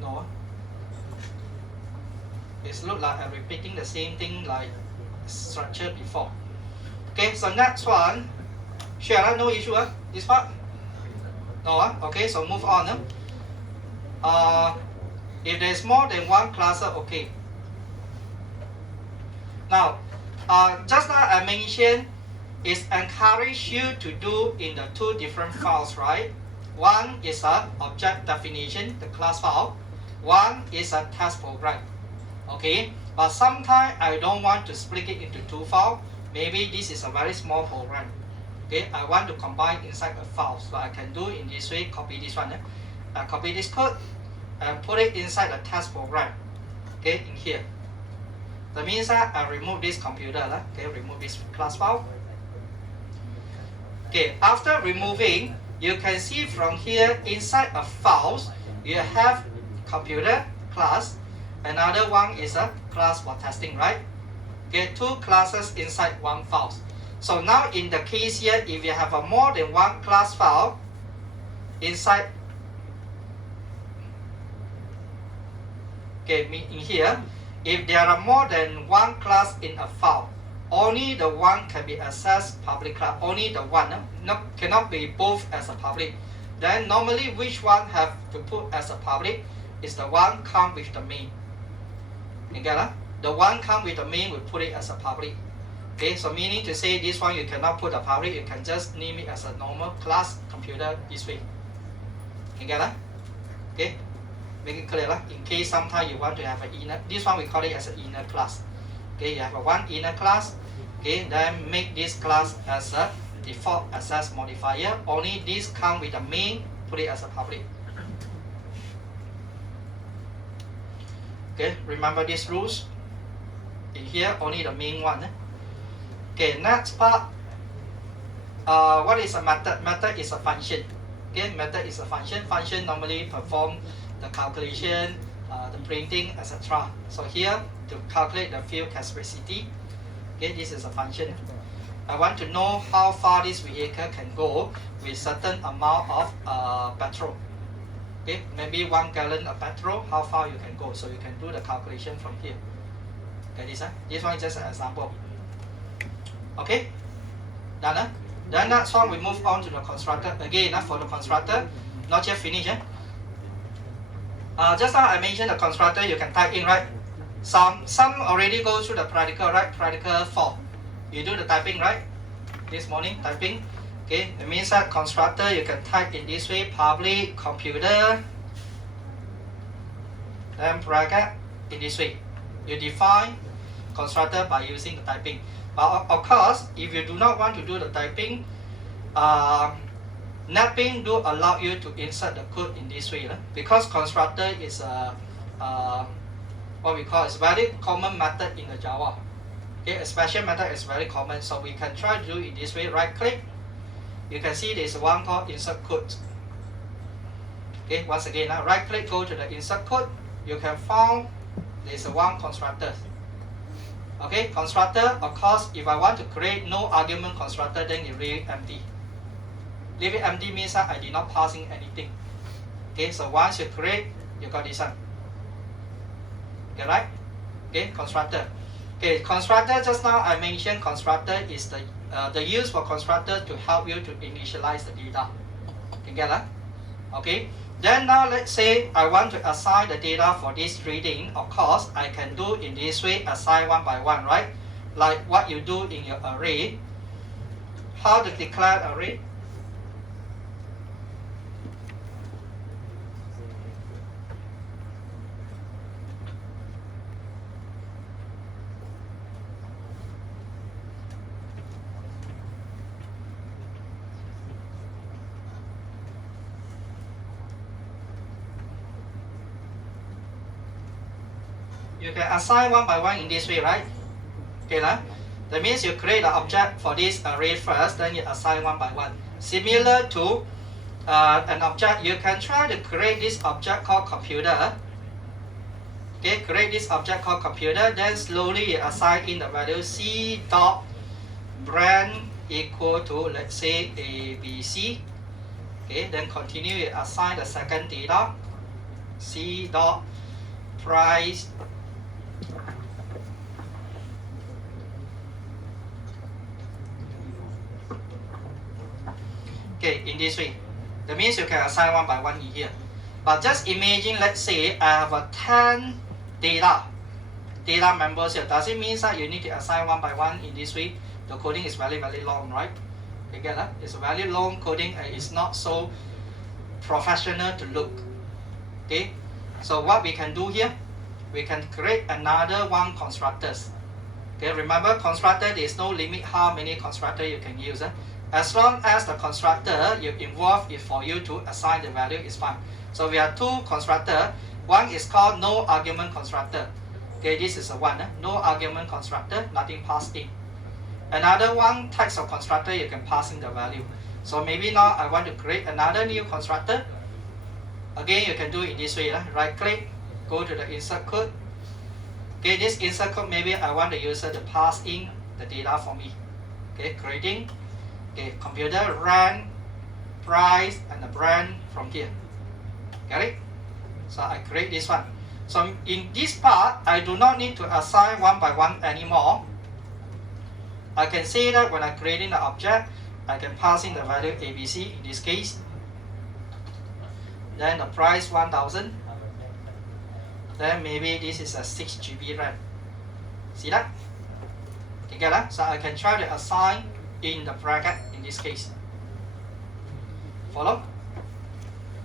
No. It looks like I'm repeating the same thing like structure before. Okay, so next one. Sure, no issue. This part? No. Okay, so move on. If there's more than one class, okay. Now, just now I mentioned is encourage you to do in the two different files, right? One is a object definition, the class file. One is a test program. Okay, but sometimes I don't want to split it into two files. Maybe this is a very small program. Okay, I want to combine inside a file, so I can do in this way. Copy this one. Copy this code and put it inside the test program. Okay, in here. That means that I remove this computer. Okay, remove this class file. Okay, after removing, you can see from here inside a files, you have computer class. Another one is a class for testing, right? Okay, two classes inside one file. So now in the case here, if you have a more than one class file inside, okay, in here, if there are more than one class in a file, only the one can be accessed public class. Only the one, cannot be both as a public. Then normally which one have to put as a public is the one come with the main. You get it? The one come with the main will put it as a public. Okay, so meaning to say this one you cannot put a public, you can just name it as a normal class computer this way. You get it? Okay, make it clear. In case sometimes you want to have an inner, this one we call it as an inner class. Okay, you have a one inner class. Okay, then make this class as a default access modifier. Only this come with the main, put it as a public. Okay, remember these rules. In here, only the main one. Okay, next part. What is a method? Method is a function. Okay, method is a function. Function normally perform the calculation, the printing, etc. So here, to calculate the fuel capacity, okay, this is a function. I want to know how far this vehicle can go with certain amount of petrol. Okay, maybe 1 gallon of petrol, how far you can go. So you can do the calculation from here. Okay, this one is just an example. Okay, done. Then next one we move on to the constructor. Again, for the constructor, not yet finished. Just now I mentioned the constructor, you can type in, right? Some already go through the practical, right? Practical 4. You do the typing, right? This morning, typing. Okay, it means that constructor, you can type in this way, public computer, then bracket in this way. You define constructor by using the typing. But of course, if you do not want to do the typing, Napping do allow you to insert the code in this way, because constructor is a what we call is very common method in the Java. Okay, a special method is very common, so we can try to do it this way. Right click. You can see there's one called insert code. Okay, once again, right click, go to the insert code. You can find there's one constructor. Okay, constructor, of course, if I want to create no argument constructor, then you leave it empty. Leave it empty means that I did not passing anything. Okay, so once you create, you got this one. Okay, right? Okay, constructor. Okay, constructor, just now I mentioned constructor is the use for constructor to help you to initialize the data. You get that? Okay. Then now let's say I want to assign the data for this reading. Of course, I can do in this way, assign one by one, right? Like what you do in your array. How to declare array? You can assign one by one in this way, right? Okay, that means you create the object for this array first, then you assign one by one. Similar to an object, you can try to create this object called computer. Okay, create this object called computer, then slowly you assign in the value c dot brand equal to, let's say, ABC. Okay, then continue, you assign the second data, c dot price okay, in this way. That means you can assign one by one in here. But just imagine, let's say I have a 10 data members here. Does it mean that you need to assign one by one in this way? The coding is very, very long, right? You get that? It's a very long coding and it's not so professional to look. Okay? So what we can do here, we can create another one constructors. Okay, remember constructor, there is no limit how many constructor you can use. As long as the constructor you involve is for you to assign the value, is fine. So we have two constructor. One is called no argument constructor. Okay, this is the one. No argument constructor, nothing passed in. Another one types of constructor you can pass in the value. So maybe now I want to create another new constructor. Again, you can do it this way. Right click, go to the insert code. Okay, this insert code, maybe I want the user to pass in the data for me. Okay, creating. Okay, computer run price and the brand from here. Get it? So I create this one. So in this part, I do not need to assign one by one anymore. I can say that when I'm creating the object, I can pass in the value ABC in this case. Then the price 1000. Then maybe this is a 6 GB RAM. See that? You get that? So I can try to assign in the bracket in this case. Follow?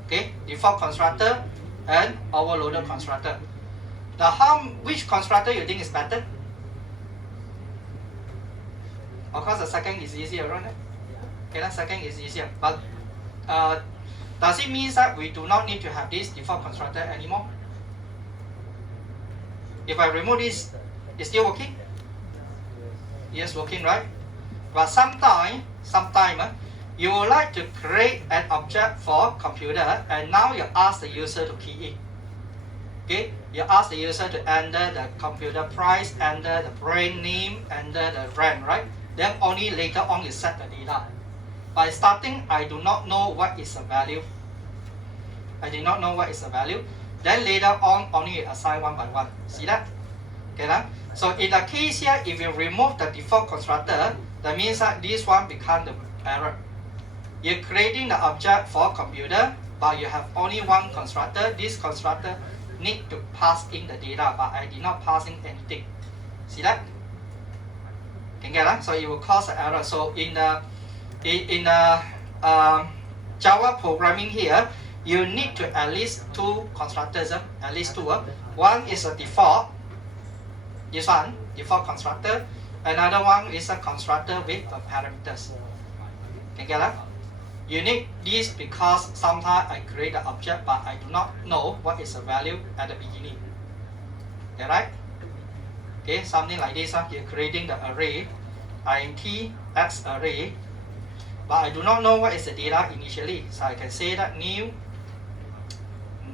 Okay, default constructor and overloaded constructor. Now which constructor you think is better? Of course the second is easier, right? Okay, the second is easier. But does it mean that we do not need to have this default constructor anymore? If I remove this, it's still working? Yes, working, right? But sometime you would like to create an object for computer and now you ask the user to key in. Okay, you ask the user to enter the computer price, enter the brand name, enter the brand, right? Then only later on you set the data. By starting, I do not know what is the value. I did not know what is the value. Then later on, only you assign one by one. See that? Okay, that? So in the case here, if you remove the default constructor, that means that this one becomes the error. You're creating the object for computer, but you have only one constructor. This constructor need to pass in the data, but I did not pass in anything. See that? Can get that? So it will cause an error. So in the Java programming here, you need to at least two constructors. At least two. One is a default. This one, default constructor. Another one is a constructor with parameters. Can get that? You need this because sometimes I create the object but I do not know what is the value at the beginning. Okay, right? Okay, something like this. You're creating the array, int x array, but I do not know what is the data initially, so I can say that new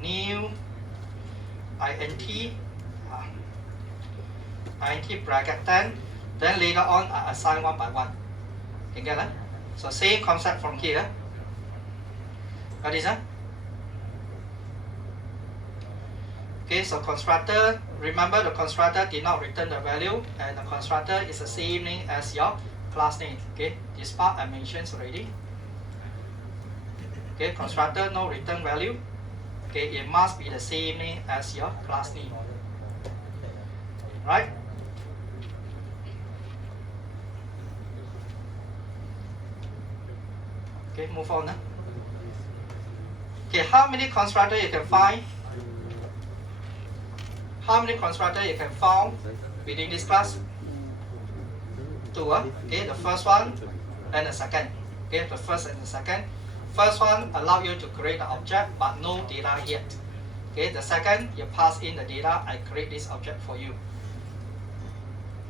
int int bracket 10, then later on I assign one by one. You get that? So same concept from here. Got this? Okay, so constructor, remember the constructor did not return the value, and the constructor is the same name as your class name. Okay, this part I mentioned already. Okay, constructor no return value. Okay, it must be the same name as your class name. Right? Okay, move on. Okay, how many constructors you can find? How many constructors you can find within this class? 2. Okay, the first one and the second. Okay, the first and the second. First one allow you to create the object but no data yet. Okay, the second you pass in the data, I create this object for you.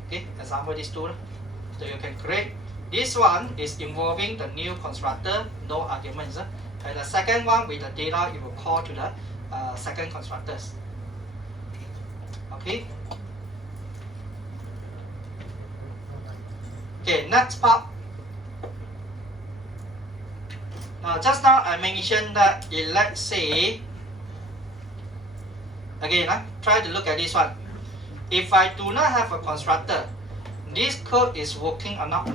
Okay, example these two. So you can create. This one is involving the new constructor, no arguments. And the second one with the data you will call to the second constructors. Okay. Okay, next part. Now just now I mentioned that let's say, again, try to look at this one. If I do not have a constructor, this code is working or not?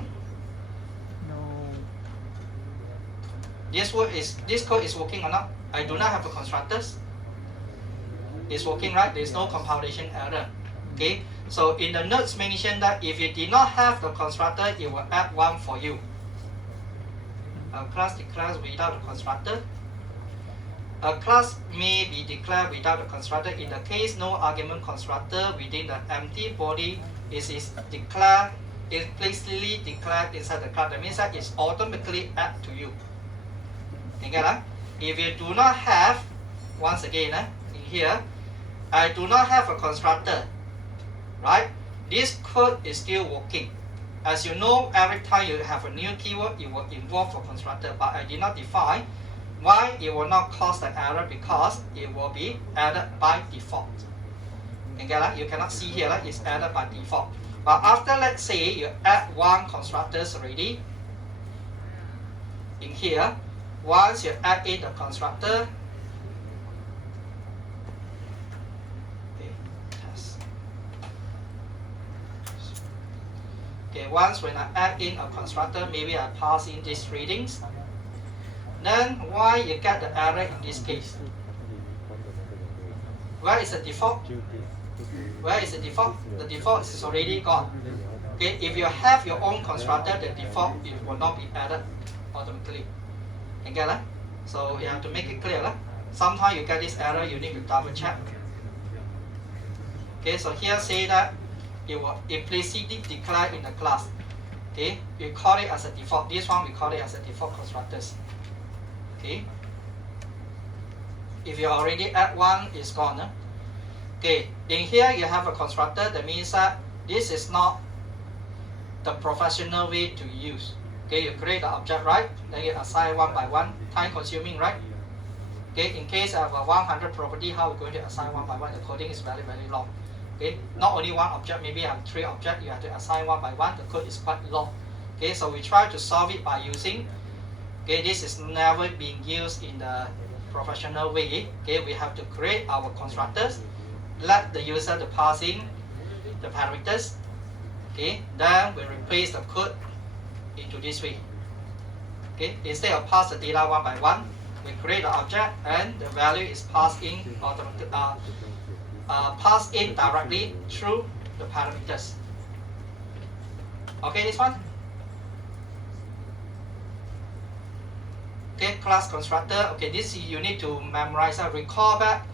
This code is working or not? I do not have a constructors. It's working, right? There is no compilation error. Okay. So in the notes mentioned that if you did not have the constructor, it will add 1 for you. A class declares without the constructor. A class may be declared without the constructor. In the case no argument constructor within the empty body is declared, implicitly declared inside the class. That means that it's automatically added to you. Okay, if you do not have, once again, in here, I do not have a constructor, right? This code is still working. As you know, every time you have a new keyword, it will involve a constructor, but I did not define. Why? It will not cause the error because it will be added by default. Okay, you cannot see here, it's added by default. But after, let's say, you add 1 constructors already, in here, once you add in the constructor, okay, once when I add in a constructor, maybe I pass in these readings. Then why you get the error in this case? Where is the default? Where is the default? The default is already gone. Okay, if you have your own constructor, the default it will not be added automatically. Okay, so you have to make it clear. Sometimes you get this error, you need to double check. Okay, so here say that it will implicitly declare in the class. Okay, we call it as a default. This one we call it as a default constructors. Okay, if you already add 1, it's gone. Okay, in here you have a constructor. That means that this is not the professional way to use. Okay, you create the object, right? Then you assign 1 by 1, time consuming, right? Okay, in case I have a 100 property, how are we going to assign 1 by 1? The coding is very, very long. Okay, not only 1 object, maybe I have 3 objects, you have to assign 1 by 1, the code is quite long. Okay, so we try to solve it by using, okay, this is never being used in the professional way. Okay, we have to create our constructors, let the user to pass in the parameters. Okay, then we replace the code into this way. Okay, instead of pass the data 1 by 1, we create the object and the value is passed in passed in directly through the parameters. Okay, this one. Okay, class constructor. Okay, this you need to memorize. Recall back.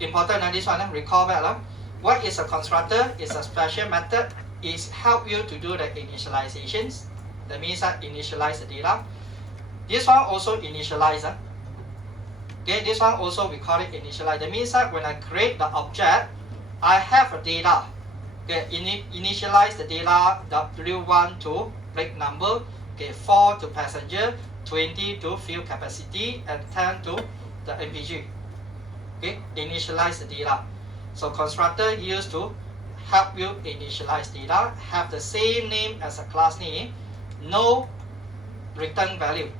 Important this one. Recall back. What is a constructor? It's a special method. It helps you to do the initializations. That means that initialize the data. This one also initialize. Okay, this one also we call it initialize. That means that when I create the object, I have a data. Okay, initialize the data W1 to brake number, okay, 4 to passenger, 20 to fuel capacity, and 10 to the MPG. Okay, initialize the data. So constructor used to help you initialize data, have the same name as a class name, no return value.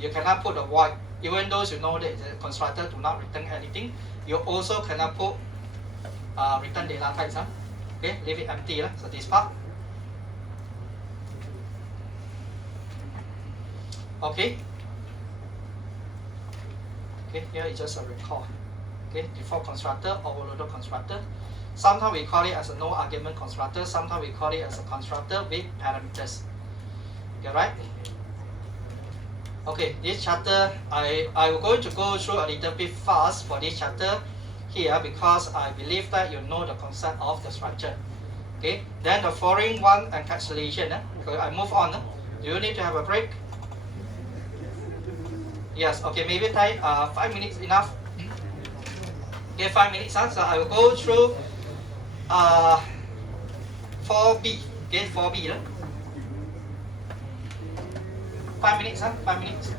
You cannot put a void, even though you know that the constructor do not return anything. You also cannot put return data types. Okay, leave it empty. So this part. Okay. Okay, here is just a record. Okay, default constructor, overloader constructor. Sometimes we call it as a no argument constructor. Sometimes we call it as a constructor with parameters. Okay, right? Okay, this chapter I'm going to go through a little bit fast for this chapter here because I believe that you know the concept of the structure. Okay, then the following one encapsulation. Okay, I move on. Do you need to have a break? Yes. Okay, maybe take 5 minutes enough. Okay, 5 minutes. So I will go through 4B. Okay, 4B. 5 minutes. 5 minutes.